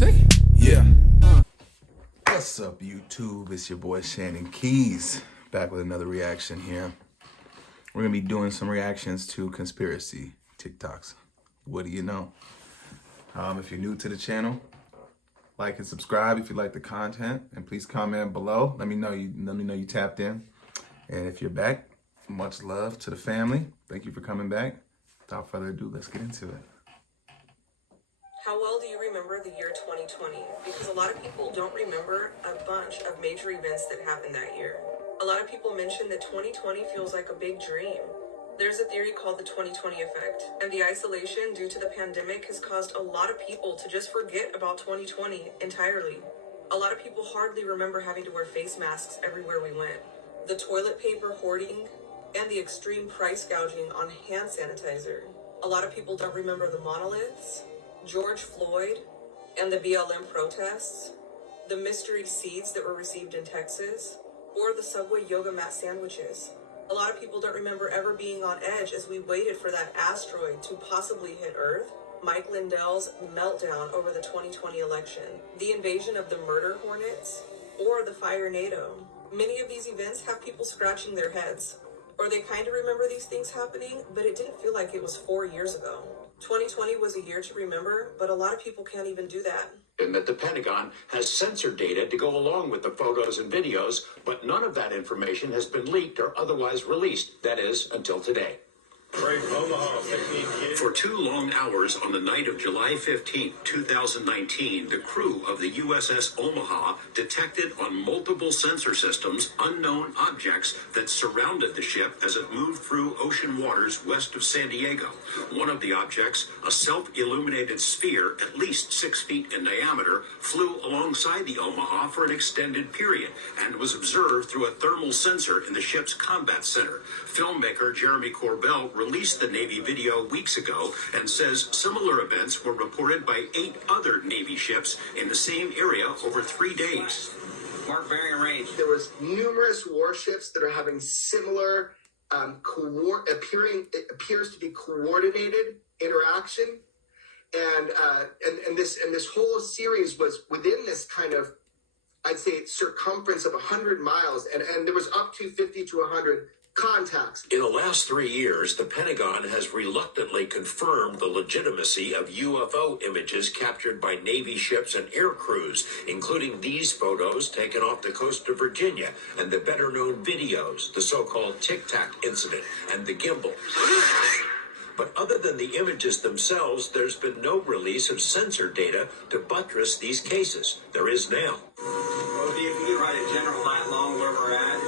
say? Yeah. What's up, YouTube? It's your boy Shannon Keys, back with another reaction here. We're gonna be doing some reactions to conspiracy TikToks. What do you know? If you're new to the channel, like and subscribe if you like the content, and please comment below. Let me know you tapped in. And if you're back, much love to the family. Thank you for coming back. Without further ado, let's get into it. How well do you remember the year 2020? Because a lot of people don't remember a bunch of major events that happened that year. A lot of people mention that 2020 feels like a big dream. There's a theory called the 2020 effect, and the isolation due to the pandemic has caused a lot of people to just forget about 2020 entirely. A lot of people hardly remember having to wear face masks everywhere we went. The toilet paper hoarding, and the extreme price gouging on hand sanitizer. A lot of people don't remember the monoliths, George Floyd, and the BLM protests, the mystery seeds that were received in Texas, or the Subway yoga mat sandwiches. A lot of people don't remember ever being on edge as we waited for that asteroid to possibly hit Earth, Mike Lindell's meltdown over the 2020 election, the invasion of the murder hornets, or the fire NATO. Many of these events have people scratching their heads, or they kind of remember these things happening, but it didn't feel like it was 4 years ago. 2020 was a year to remember, but a lot of people can't even do that. And that the Pentagon has censored data to go along with the photos and videos, but none of that information has been leaked or otherwise released. That is, until today. For 2 long hours on the night of July 15, 2019, the crew of the USS Omaha detected on multiple sensor systems unknown objects that surrounded the ship as it moved through ocean waters west of San Diego. One of the objects, a self-illuminated sphere at least 6 feet in diameter, flew alongside the Omaha for an extended period and was observed through a thermal sensor in the ship's combat center. Filmmaker Jeremy Corbell released the Navy video weeks ago and says similar events were reported by 8 other Navy ships in the same area over 3 days. Mark bearing range. There was numerous warships that are having similar it appears to be coordinated interaction, and this whole series was within this kind of, I'd say, circumference of 100 miles, and there was up to 50 to 100 contacts. In the last 3 years, the Pentagon has reluctantly confirmed the legitimacy of UFO images captured by Navy ships and air crews, including these photos taken off the coast of Virginia and the better-known videos, the so-called Tik Toks incident and the gimbal. But other than the images themselves, there's been no release of sensor data to buttress these cases. There is now. Well, if you could write a general lat long where we're at,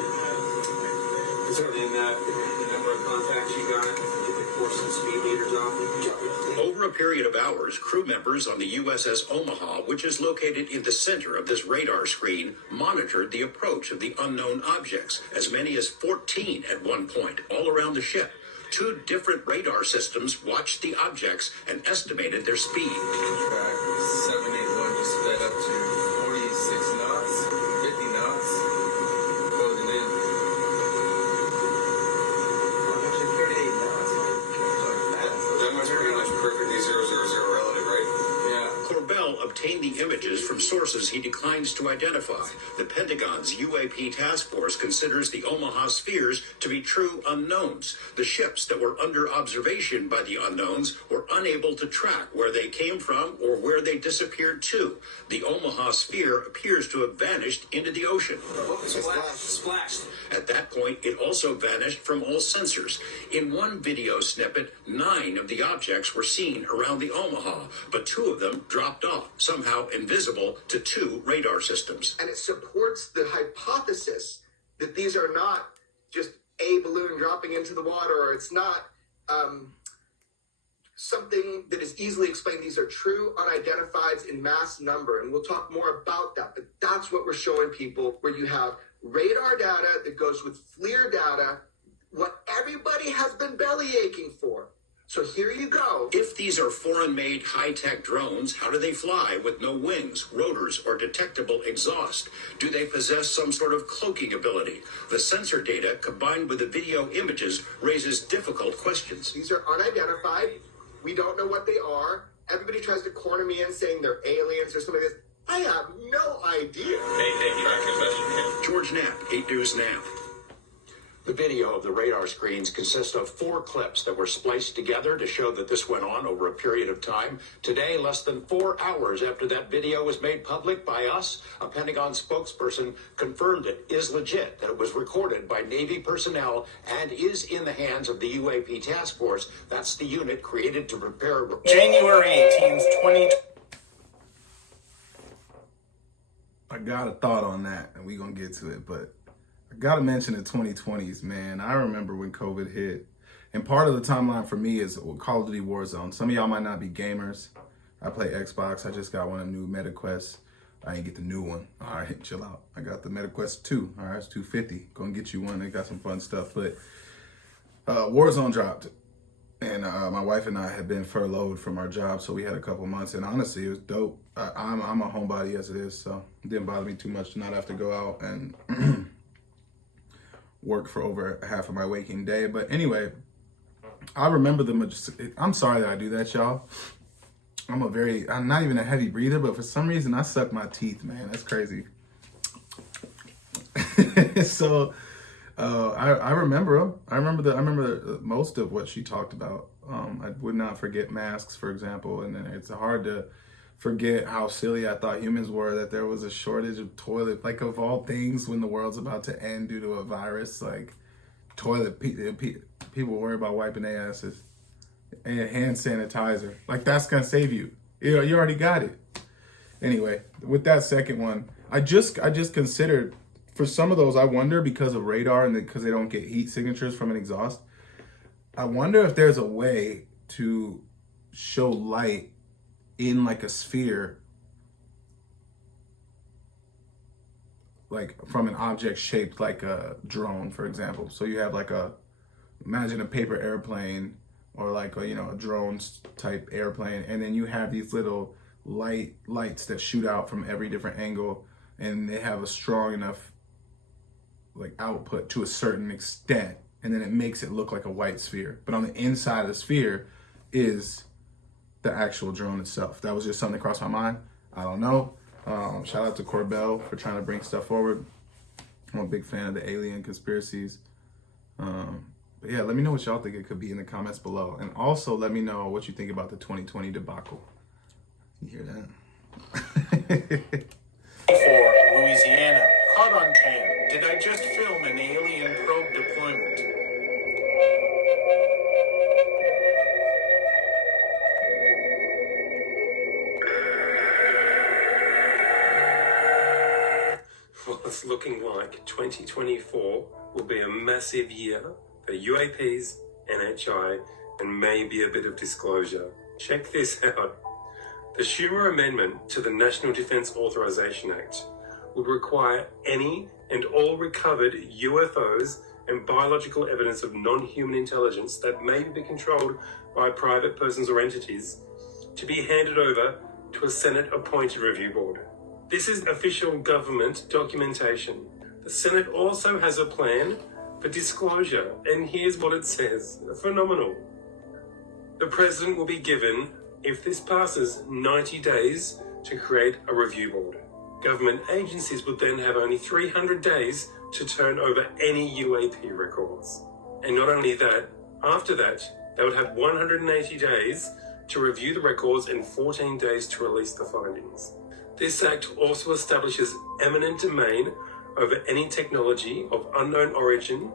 and the number of contacts you got, get the course and speed meters off. Over a period of hours, crew members on the USS Omaha, which is located in the center of this radar screen, monitored the approach of the unknown objects, as many as 14 at one point, all around the ship. 2 different radar systems watched the objects and estimated their speed. Track 781 just sped up to 46 knots, 50 knots, closing in. That must pretty much perfectly 000 relative, right? Yeah. Corbell obtained the images from sources he declines to identify. The Pentagon's UAP task force considers the Omaha spheres to be true unknowns. The ships that were under observation by the unknowns were unable to track where they came from or where they disappeared to. The Omaha sphere appears to have vanished into the ocean. Splashed. At that point, it also vanished from all sensors. In one video snippet, 9 of the objects were seen around the Omaha, but 2 of them dropped off, somehow invisible to 2 radar systems. And it supports the hypothesis that these are not just a balloon dropping into the water, or it's not something that is easily explained. These are true unidentifieds in mass number, and we'll talk more about that, but that's what we're showing people, where you have radar data that goes with FLIR data, what everybody has been belly aching for. So here you go. If these are foreign-made high-tech drones, how do they fly with no wings, rotors, or detectable exhaust? Do they possess some sort of cloaking ability? The sensor data, combined with the video images, raises difficult questions. These are unidentified. We don't know what they are. Everybody tries to corner me in saying they're aliens or something like this. I have no idea. George Knapp, 8 News Now. The video of the radar screens consists of 4 clips that were spliced together to show that this went on over a period of time. Today, less than 4 hours after that video was made public by us, a Pentagon spokesperson confirmed it is legit, that it was recorded by Navy personnel and is in the hands of the UAP Task Force. That's the unit created to prepare... January 18th, 2020. I got a thought on that, and we're going to get to it, but I got to mention the 2020s, man. I remember when COVID hit, and part of the timeline for me is Call of Duty Warzone. Some of y'all might not be gamers. I play Xbox. I just got one of the new MetaQuest. I didn't get the new one. All right, chill out. I got the MetaQuest 2. All right, it's $250. Go and get you one. They got some fun stuff, but Warzone dropped. And my wife and I had been furloughed from our job, so we had a couple months. And honestly, it was dope. I'm a homebody as it is, so it didn't bother me too much to not have to go out and work for over half of my waking day. But anyway, I remember I'm sorry that I do that, y'all. I'm not even a heavy breather, but for some reason I suck my teeth, man. That's crazy. So I remember them. I remember most of what she talked about. I would not forget masks, for example, and then it's hard to forget how silly I thought humans were, that there was a shortage of toilet, like of all things, when the world's about to end due to a virus, like people worry about wiping their asses and hand sanitizer. Like that's gonna save you. You already got it. Anyway, with that second one, I just considered, for some of those, I wonder, because of radar and because they don't get heat signatures from an exhaust, I wonder if there's a way to show light in like a sphere, like from an object shaped like a drone, for example. So you have like imagine a paper airplane, or like a drone type airplane, and then you have these little lights that shoot out from every different angle, and they have a strong enough like output to a certain extent, and then it makes it look like a white sphere. But on the inside of the sphere is the actual drone itself. That was just something that crossed my mind. I don't know. Shout out to Corbell for trying to bring stuff forward. I'm a big fan of the alien conspiracies. But yeah, let me know what y'all think it could be in the comments below. And also let me know what you think about the 2020 debacle. You hear that? For Louisiana, caught on cam. Did I just film an alien probe deployment? Well, it's looking like 2024 will be a massive year for UAPs, NHI, and maybe a bit of disclosure. Check this out. The Schumer Amendment to the National Defense Authorization Act would require any and all recovered UFOs and biological evidence of non-human intelligence that may be controlled by private persons or entities to be handed over to a Senate-appointed review board. This is official government documentation. The Senate also has a plan for disclosure, and here's what it says. Phenomenal. The president will be given, if this passes, 90 days to create a review board. Government agencies would then have only 300 days to turn over any UAP records. And not only that, after that, they would have 180 days to review the records and 14 days to release the findings. This act also establishes eminent domain over any technology of unknown origin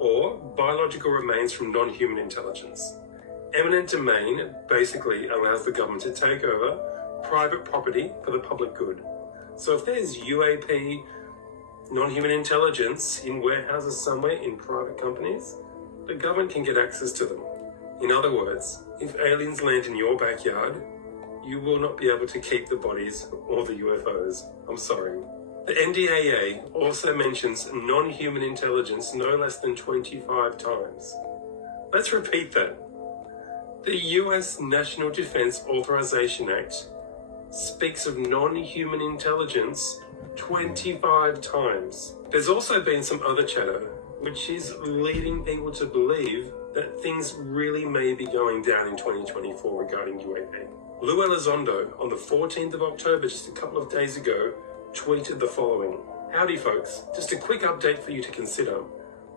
or biological remains from non-human intelligence. Eminent domain basically allows the government to take over private property for the public good. So if there's UAP, non-human intelligence in warehouses somewhere in private companies, the government can get access to them. In other words, if aliens land in your backyard, you will not be able to keep the bodies or the UFOs. I'm sorry. The NDAA also mentions non-human intelligence no less than 25 times. Let's repeat that. The US National Defense Authorization Act speaks of non-human intelligence 25 times. There's also been some other chatter, which is leading people to believe that things really may be going down in 2024 regarding UAP. Lou Elizondo, on the 14th of October, just a couple of days ago, tweeted the following. Howdy, folks. Just a quick update for you to consider.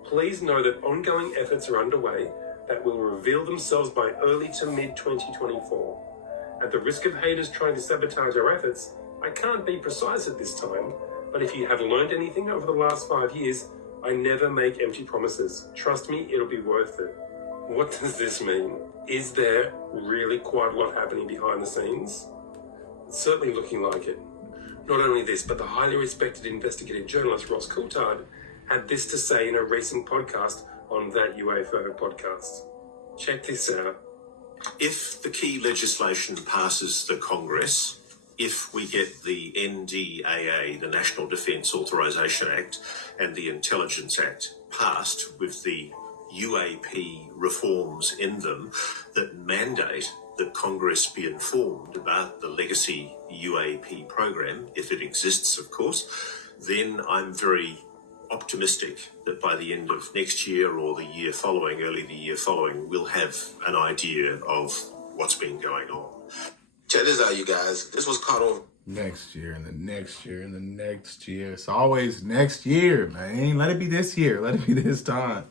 Please know that ongoing efforts are underway that will reveal themselves by early to mid-2024. At the risk of haters trying to sabotage our efforts, I can't be precise at this time, but if you have learned anything over the last 5 years, I never make empty promises. Trust me, it'll be worth it. What does this mean? Is there really quite a lot happening behind the scenes? It's certainly looking like it. Not only this, but the highly respected investigative journalist Ross Coulthard had this to say in a recent podcast on That UFO podcast. Check this out. If the key legislation passes the Congress, if we get the NDAA, the National Defence Authorisation Act, and the Intelligence Act passed with the UAP reforms in them that mandate that Congress be informed about the legacy UAP program, if it exists, of course, then I'm very optimistic that by the end of next year or the year following, early the year following, we'll have an idea of what's been going on. Check this out, you guys. This was caught on Next year and the next year and the next year. It's always next year, man. Let it be this year. Let it be this time.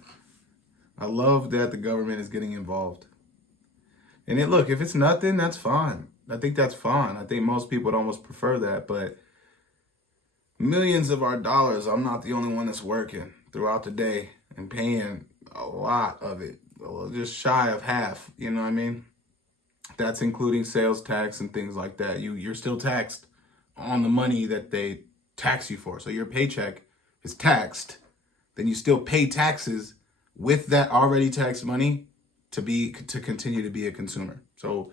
I love that the government is getting involved. And look, if it's nothing, that's fine. I think that's fine. I think most people would almost prefer that. But millions of our dollars, I'm not the only one that's working throughout the day and paying a lot of it. Just shy of half, you know what I mean? That's including sales tax and things like that. You're still taxed on the money that they tax you for. So your paycheck is taxed. Then you still pay taxes with that already taxed money to continue to be a consumer. So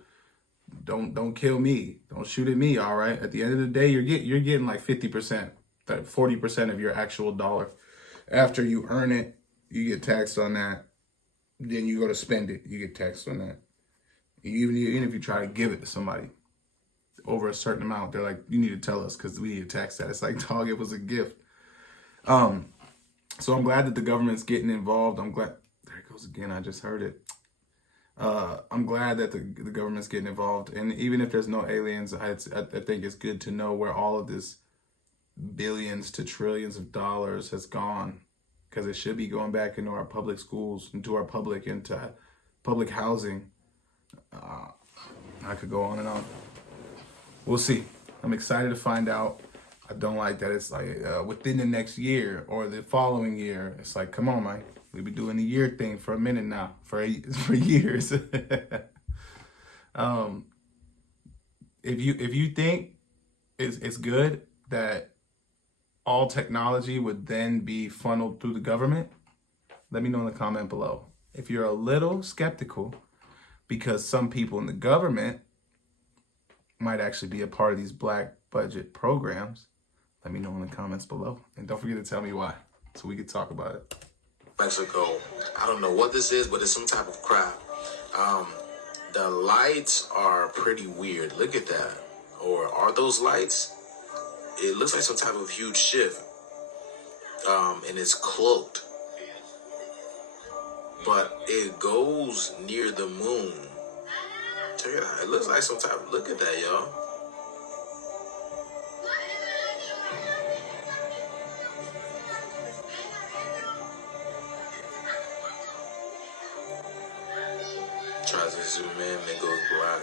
don't kill me. Don't shoot at me, all right? At the end of the day, you're getting like 50%, 40% of your actual dollar. After you earn it, you get taxed on that. Then you go to spend it, you get taxed on that. Even if you try to give it to somebody over a certain amount, they're like, you need to tell us because we need to tax that. It's like, dog, it was a gift. So I'm glad that the government's getting involved. I'm glad. There it goes again. I just heard it. I'm glad that the government's getting involved. And even if there's no aliens, I think it's good to know where all of this billions to trillions of dollars has gone, because it should be going back into our public schools, into public housing. I could go on and on. We'll see. I'm excited to find out. I don't like that it's like within the next year or the following year. It's like, come on, Mike. We've been doing the year thing for a minute now, for years. If you think it's good that all technology would then be funneled through the government, let me know in the comment below. If you're a little skeptical, because some people in the government might actually be a part of these black budget programs, let me know in the comments below. And don't forget to tell me why, so we can talk about it. Mexico. I don't know what this is, but it's some type of crap. The lights are pretty weird. Look at that. Or are those lights? It looks like some type of huge ship. And it's cloaked. But it goes near the moon. Check it out. It looks like some type. Look at that, y'all. Tries to zoom in and it goes black.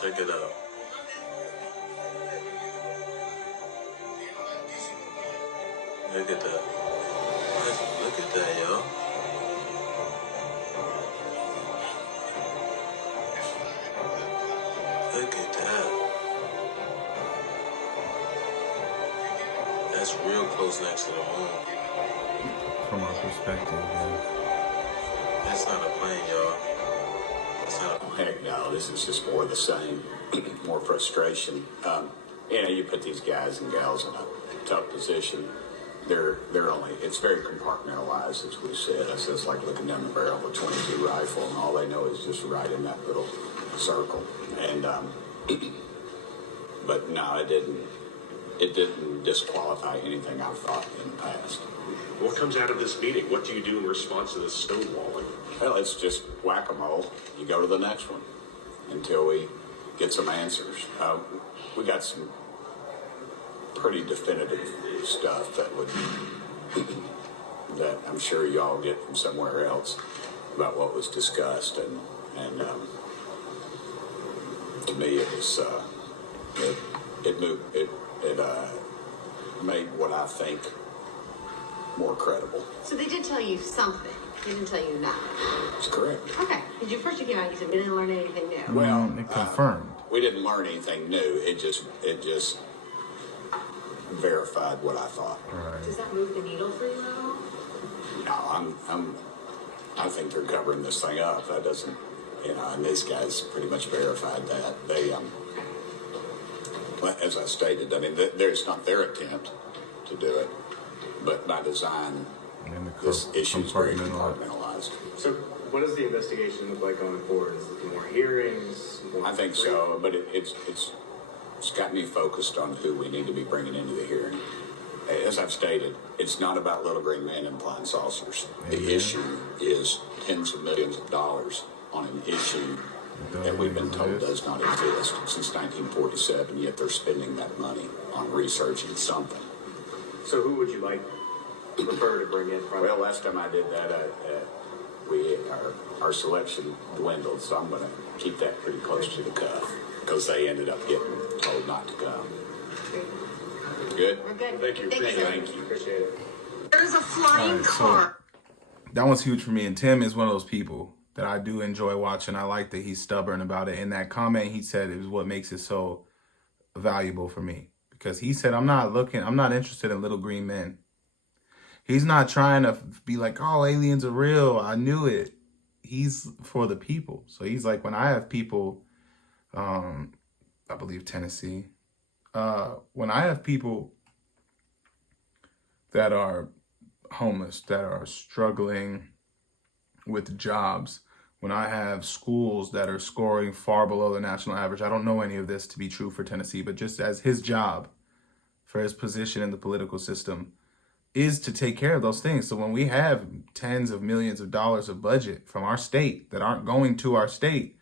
Check it out. Look at that. Look at that, y'all. Look at that. That's real close next to the moon. From our perspective, yeah. That's not a plane, y'all. That's not a plane. Heck no, this is just more of the same, more frustration. You put these guys and gals in a tough position. They're only, it's very compartmentalized, as we said. It's like looking down the barrel of a .22 rifle, and all they know is just right in that little circle. And, but no, it didn't. it didn't disqualify anything I've thought in the past. What comes out of this meeting? What do you do in response to this stonewalling? Well, it's just whack-a-mole. You go to the next one until we get some answers. We got some pretty definitive stuff that I'm sure y'all get from somewhere else about what was discussed, and to me it was it made what I think more credible. So they did tell you something. They didn't tell you nothing. That's correct. Okay. Because you first you came out, you said we didn't learn anything new. Well, it confirmed. We didn't learn anything new. It just verified what I thought. Right. Does that move the needle for you at all? No, I think they're covering this thing up. That doesn't, and these guys pretty much verified that. They, as I stated, I mean, there's not their attempt to do it, but by design, this issue is very compartmentalized. So, what does the investigation look like going forward? Is it more hearings? I think so, but it's got me focused on who we need to be bringing into the hearing. As I've stated, it's not about little green men and flying saucers. The issue is tens of millions of dollars on an issue that we've been told does not exist since 1947, yet they're spending that money on researching something. So, who would you prefer to bring in? Well, last time I did that, our selection dwindled, so I'm going to keep that pretty close to the cuff because they ended up getting told not to come. Good? We're good. Thank you. Thank you. Appreciate it. There's a flying so car. that one's huge for me. And Tim is one of those people that I do enjoy watching. I like that he's stubborn about it. And that comment he said is what makes it so valuable for me. Because he said, I'm not interested in little green men. He's not trying to be like, oh, aliens are real. I knew it. He's for the people. So he's like, when I have people, I believe Tennessee, when I have people that are homeless, that are struggling with jobs, when I have schools that are scoring far below the national average, I don't know any of this to be true for Tennessee, but just as his job, for his position in the political system, is to take care of those things. So when we have tens of millions of dollars of budget from our state that aren't going to our state,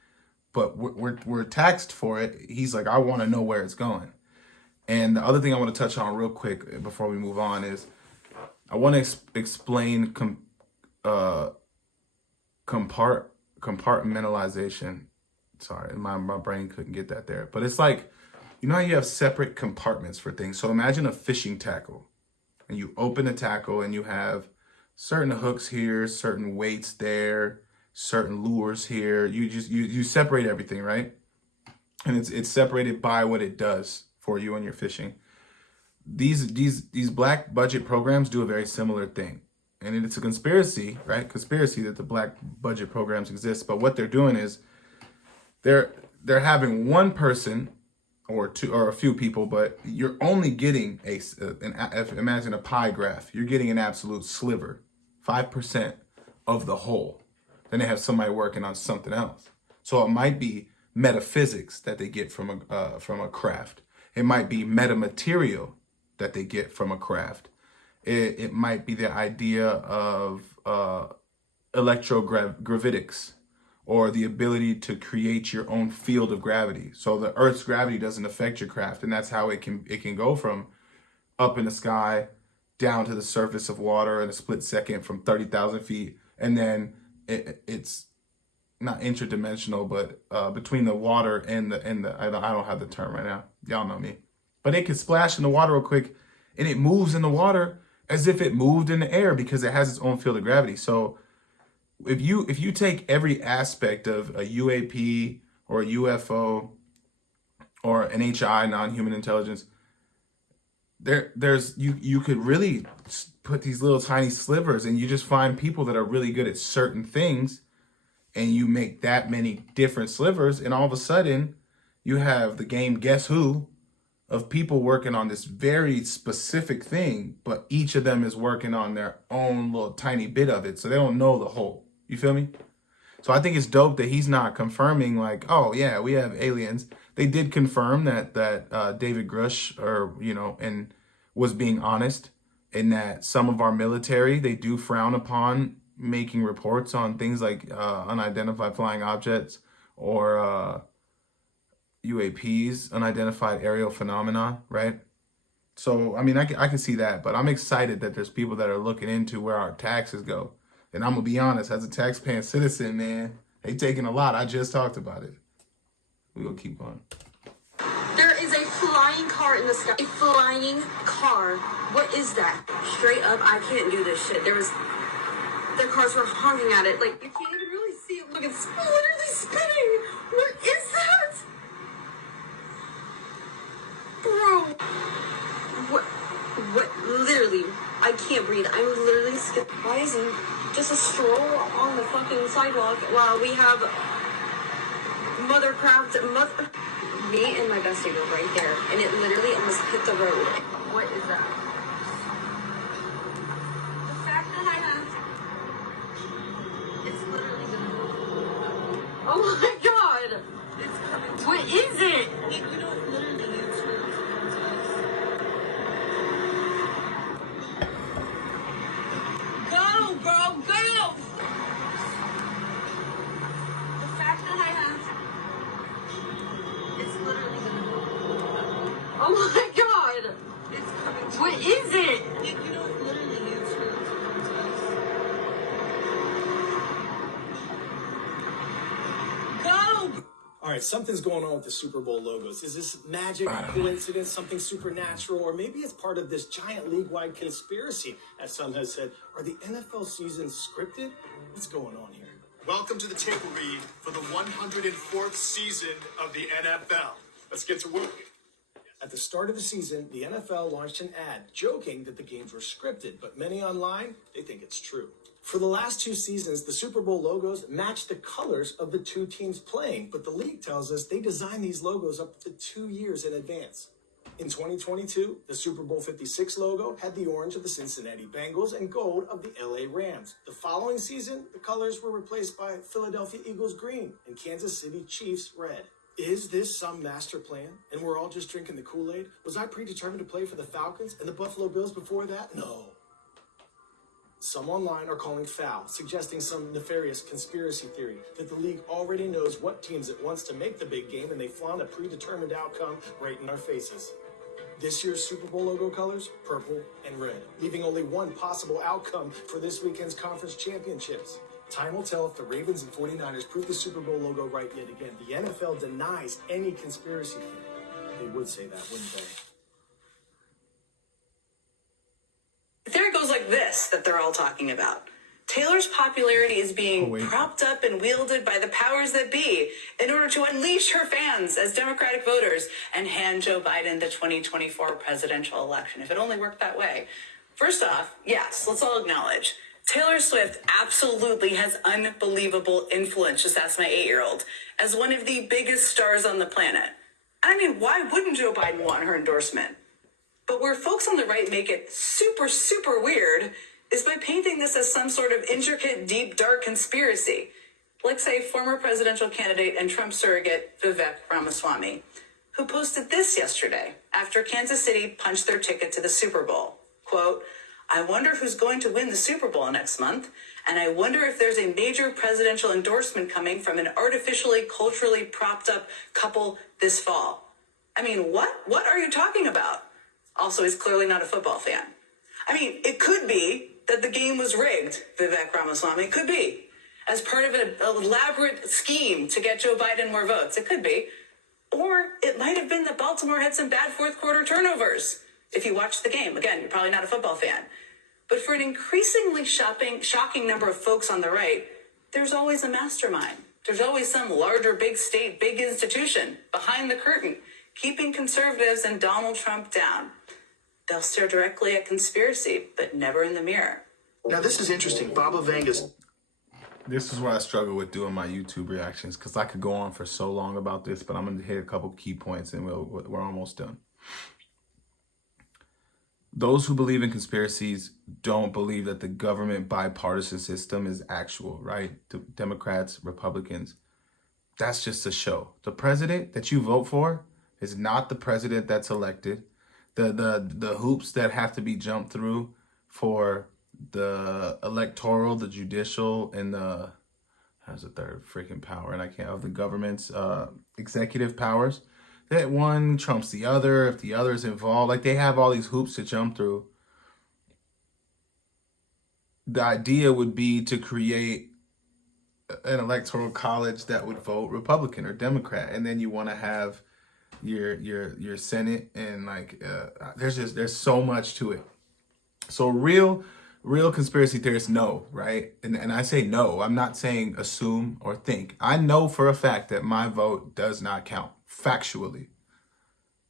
but we're taxed for it, he's like, I want to know where it's going. And the other thing I want to touch on real quick before we move on is I want to explain compartmentalization. Sorry, my brain couldn't get that there. But it's like, you know how you have separate compartments for things? So imagine a fishing tackle. And you open the tackle and you have certain hooks here, certain weights there, certain lures here. You separate everything, right? And it's separated by what it does for you when you're fishing. These black budget programs do a very similar thing. And it's a conspiracy, right? Conspiracy that the black budget programs exist. But what they're doing is they're having one person or two or a few people, but you're only getting imagine a pie graph. You're getting an absolute sliver, 5% of the whole. Then they have somebody working on something else. So it might be metaphysics that they get from a craft. It might be metamaterial that they get from a craft. It might be the idea of electrogravitics, or the ability to create your own field of gravity. So the Earth's gravity doesn't affect your craft, and that's how it can go from up in the sky down to the surface of water in a split second from 30,000 feet, and then it's not interdimensional, but between the water and the I don't have the term right now. Y'all know me, but it can splash in the water real quick, and it moves in the water as if it moved in the air because it has its own field of gravity. So if you take every aspect of a UAP or a UFO or an HI, non-human intelligence, you could really put these little tiny slivers, and you just find people that are really good at certain things, and you make that many different slivers, and all of a sudden you have the game Guess Who of people working on this very specific thing, but each of them is working on their own little tiny bit of it, so they don't know the whole. You feel me? So I think it's dope that he's not confirming like, oh yeah, we have aliens. they did confirm that David Grush, and was being honest in that some of our military, they do frown upon making reports on things like unidentified flying objects or UAPs, unidentified aerial phenomena, right? So, I mean, I can see that, but I'm excited that there's people that are looking into where our taxes go. And I'm going to be honest, as a tax-paying citizen, man, they taking a lot. I just talked about it. We're going to keep going. There is a flying car in the sky. A flying car. What is that? Straight up, I can't do this shit. Their cars were honking at it. Like, you can't even really see it. Look, it's literally spinning. What is that? Bro. What? Literally, I can't breathe. I'm literally scared. Why isn't just a stroll on the fucking sidewalk while we have me and my bestie were right there, and it literally almost hit the road. What is that? The fact that I have... It's literally gonna... Oh my god! It's coming. What is it? You don't literally use it. Go, bro, go! The fact that I have... It's literally gonna... Oh my god! It's coming. What is it? You don't literally use it. Go! All right, something's going on with the Super Bowl logos. Is this magic, coincidence, something supernatural, or maybe it's part of this giant league-wide conspiracy, as some have said? Are the NFL seasons scripted? What's going on here? Welcome to the table read for the 104th season of the NFL. Let's get to work. At the start of the season, the NFL launched an ad joking that the games were scripted, but many online, they think it's true. For the last 2 seasons, the Super Bowl logos match the colors of the 2 teams playing, but the league tells us they designed these logos up to 2 years in advance. In 2022, the Super Bowl 56 logo had the orange of the Cincinnati Bengals and gold of the LA Rams. The following season, the colors were replaced by Philadelphia Eagles green and Kansas City Chiefs red. Is this some master plan, and we're all just drinking the Kool-Aid? Was I predetermined to play for the Falcons and the Buffalo Bills before that? No. Some online are calling foul, suggesting some nefarious conspiracy theory that the league already knows what teams it wants to make the big game, and they flaunt a predetermined outcome right in our faces. This year's Super Bowl logo colors, purple and red, leaving only one possible outcome for this weekend's conference championships. Time will tell if the Ravens and 49ers prove the Super Bowl logo right yet again. The NFL denies any conspiracy theory. They would say that, wouldn't they? The theory goes like this that they're all talking about. Taylor's popularity is being propped up and wielded by the powers that be in order to unleash her fans as Democratic voters and hand Joe Biden the 2024 presidential election. If it only worked that way. First off, yes, let's all acknowledge Taylor Swift absolutely has unbelievable influence, just ask my 8-year-old, as one of the biggest stars on the planet. I mean, why wouldn't Joe Biden want her endorsement? But where folks on the right make it super, super weird is by painting this as some sort of intricate, deep, dark conspiracy. Like, say, former presidential candidate and Trump surrogate Vivek Ramaswamy, who posted this yesterday after Kansas City punched their ticket to the Super Bowl. Quote, I wonder who's going to win the Super Bowl next month, and I wonder if there's a major presidential endorsement coming from an artificially, culturally propped up couple this fall. I mean, what? What are you talking about? Also, he's clearly not a football fan. I mean, it could be that the game was rigged, Vivek Ramaswamy. It could be. As part of an elaborate scheme to get Joe Biden more votes. It could be. Or it might have been that Baltimore had some bad fourth quarter turnovers. If you watched the game, again, you're probably not a football fan. But for an increasingly shocking number of folks on the right, there's always a mastermind. There's always some larger, big state, big institution behind the curtain, keeping conservatives and Donald Trump down. They'll stare directly at conspiracy, but never in the mirror. Now, this is interesting. Baba Vanga's... This is where I struggle with doing my YouTube reactions, because I could go on for so long about this, but I'm going to hit a couple key points and we're almost done. Those who believe in conspiracies don't believe that the government bipartisan system is actual, right? Democrats, Republicans. That's just a show. The president that you vote for is not the president that's elected. The hoops that have to be jumped through for the electoral, the judicial, and the how's the third freaking power, and I can't, of the government's executive powers. That one trumps the other if the other is involved. Like, they have all these hoops to jump through. The idea would be to create an electoral college that would vote Republican or Democrat, and then you want to have your Senate, and like there's so much to it. So real conspiracy theorists know, right? And I say no. I'm not saying assume or think. I know for a fact that my vote does not count factually.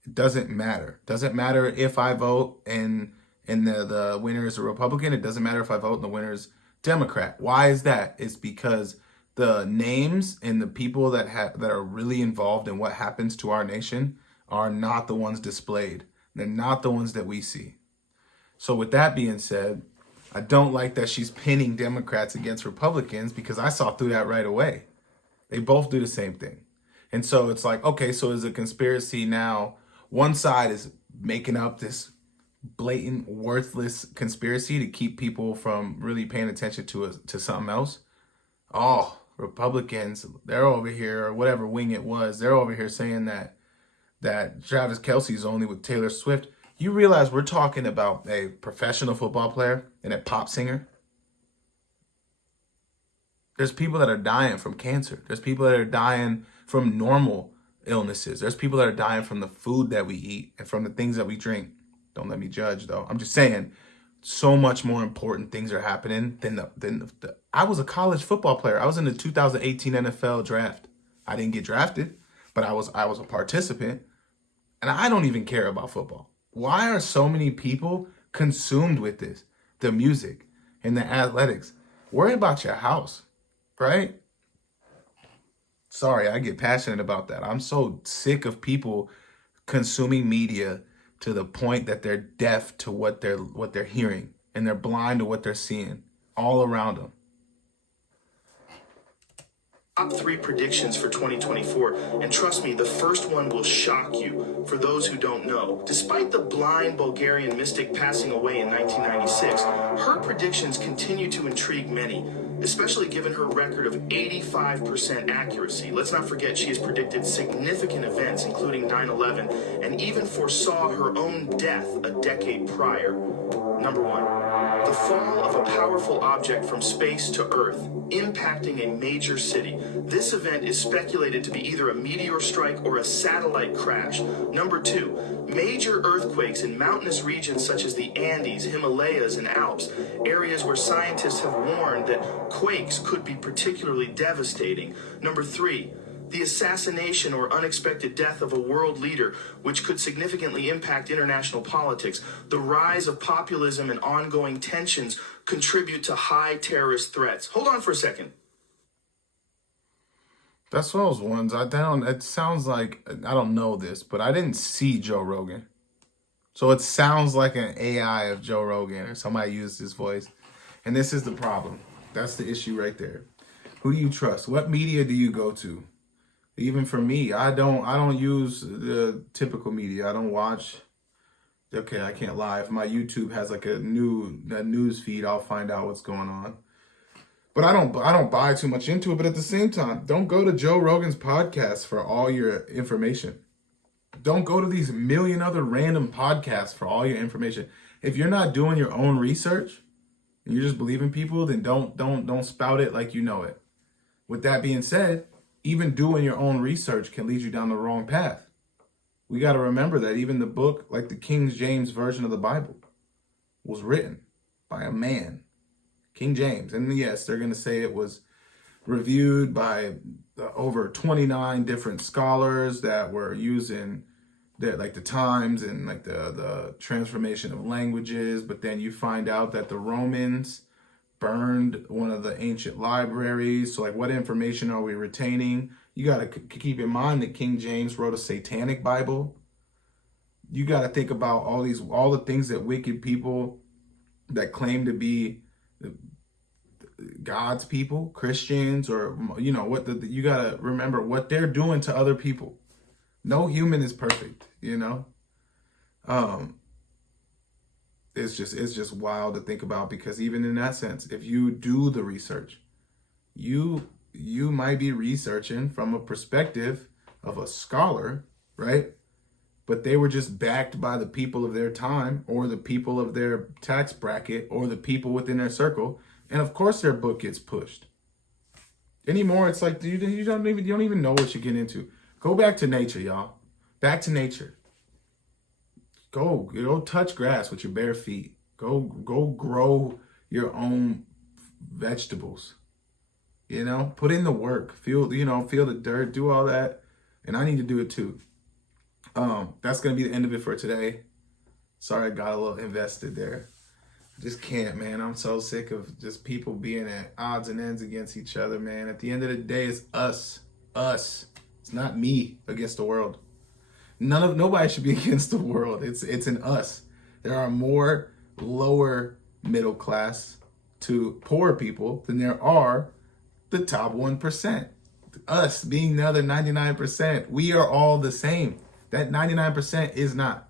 It doesn't matter. Doesn't matter if I vote and the winner is a Republican. It doesn't matter if I vote and the winner is Democrat. Why is that? It's because the names and the people that are really involved in what happens to our nation are not the ones displayed. They're not the ones that we see. So with that being said, I don't like that she's pinning Democrats against Republicans, because I saw through that right away. They both do the same thing. And so it's like, okay, so is a conspiracy now? One side is making up this blatant, worthless conspiracy to keep people from really paying attention to something else. Oh, Republicans, they're over here, or whatever wing it was, they're over here saying that Travis Kelce's only with Taylor Swift. You realize we're talking about a professional football player and a pop singer? There's people that are dying from cancer. There's people that are dying from normal illnesses. There's people that are dying from the food that we eat and from the things that we drink. Don't let me judge, though. I'm just saying, so much more important things are happening than the I was a college football player. I was in the 2018 NFL draft. I didn't get drafted, but I was a participant, and I don't even care about football. Why are so many people consumed with this? The music and the athletics. Worry about your house, right? Sorry, I get passionate about that. I'm so sick of people consuming media to the point that they're deaf to what they're hearing, and they're blind to what they're seeing all around them. Top 3 predictions for 2024, and trust me, the first one will shock you for those who don't know. Despite the blind Bulgarian mystic passing away in 1996, her predictions continue to intrigue many, especially given her record of 85% accuracy. Let's not forget she has predicted significant events, including 9/11, and even foresaw her own death a decade prior. Number 1, the fall of a powerful object from space to Earth, impacting a major city. This event is speculated to be either a meteor strike or a satellite crash. Number 2, major earthquakes in mountainous regions such as the Andes, Himalayas, and Alps, areas where scientists have warned that quakes could be particularly devastating. Number 3, the assassination or unexpected death of a world leader, which could significantly impact international politics. The rise of populism and ongoing tensions contribute to high terrorist threats. Hold on for a second. That's those ones. It sounds like, I don't know this, but I didn't see Joe Rogan. So it sounds like an AI of Joe Rogan, or somebody used his voice. And this is the problem. That's the issue right there. Who do you trust? What media do you go to? Even for me, I don't use the typical media. I don't watch. Okay, I can't lie. If my YouTube has like a news feed, I'll find out what's going on. But I don't buy too much into it. But at the same time, don't go to Joe Rogan's podcast for all your information. Don't go to these million other random podcasts for all your information. If you're not doing your own research and you're just believing people, then don't spout it like you know it. With that being said, even doing your own research can lead you down the wrong path. We got to remember that even the book, like the King James Version of the Bible, was written by a man, King James. And yes, they're going to say it was reviewed by over 29 different scholars that were using like the times and like the transformation of languages. But then you find out that the Romans burned one of the ancient libraries. So like, what information are we retaining? You got to keep in mind that King James wrote a satanic Bible. You got to think about all the things that wicked people that claim to be God's people, Christians, or, you know, you got to remember what they're doing to other people. No human is perfect, you know? It's just wild to think about, because even in that sense, if you do the research, you might be researching from a perspective of a scholar, right? But they were just backed by the people of their time, or the people of their tax bracket, or the people within their circle. And of course their book gets pushed. Anymore, it's like you don't even know what you're getting into. Go back to nature, y'all. Back to nature. Go touch grass with your bare feet. Go grow your own vegetables. You know, put in the work. Feel the dirt, do all that. And I need to do it too. That's gonna be the end of it for today. Sorry I got a little invested there. I just can't, man. I'm so sick of just people being at odds and ends against each other, man. At the end of the day, it's us. It's not me against the world. Nobody should be against the world. It's in us. There are more lower middle class to poor people than there are the top 1%. Us being the other 99%. We are all the same. That 99% is not.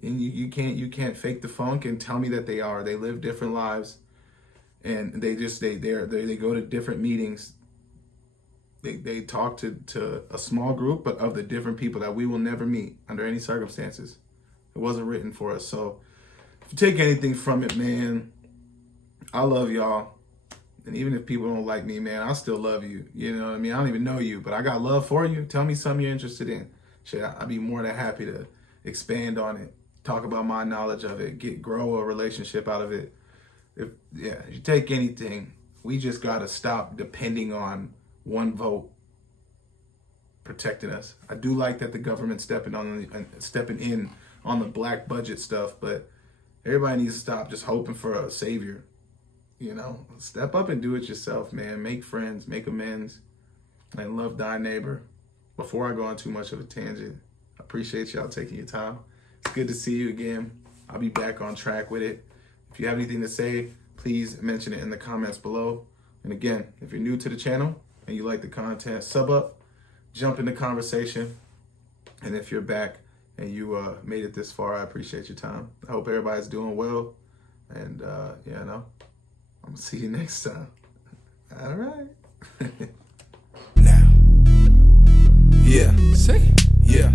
And you can't fake the funk and tell me that they are. They live different lives, and they go to different meetings. They talk to a small group, but of the different people that we will never meet under any circumstances. It wasn't written for us. So if you take anything from it, man, I love y'all. And even if people don't like me, man, I still love you. You know what I mean? I don't even know you, but I got love for you. Tell me something you're interested in. Shit, I'd be more than happy to expand on it. Talk about my knowledge of it. Grow a relationship out of it. If you take anything, we just got to stop depending on one vote protecting us. I do like that the government's stepping in on the black budget stuff, but everybody needs to stop just hoping for a savior. You know, step up and do it yourself, man. Make friends, make amends, and love thy neighbor. Before I go on too much of a tangent, I appreciate y'all taking your time. It's good to see you again. I'll be back on track with it. If you have anything to say, please mention it in the comments below. And again, if you're new to the channel and you like the content, sub up, jump in the conversation. And if you're back and you made it this far, I appreciate your time. I hope everybody's doing well. And, I'm going to see you next time. All right. Now. Yeah. Say. Yeah.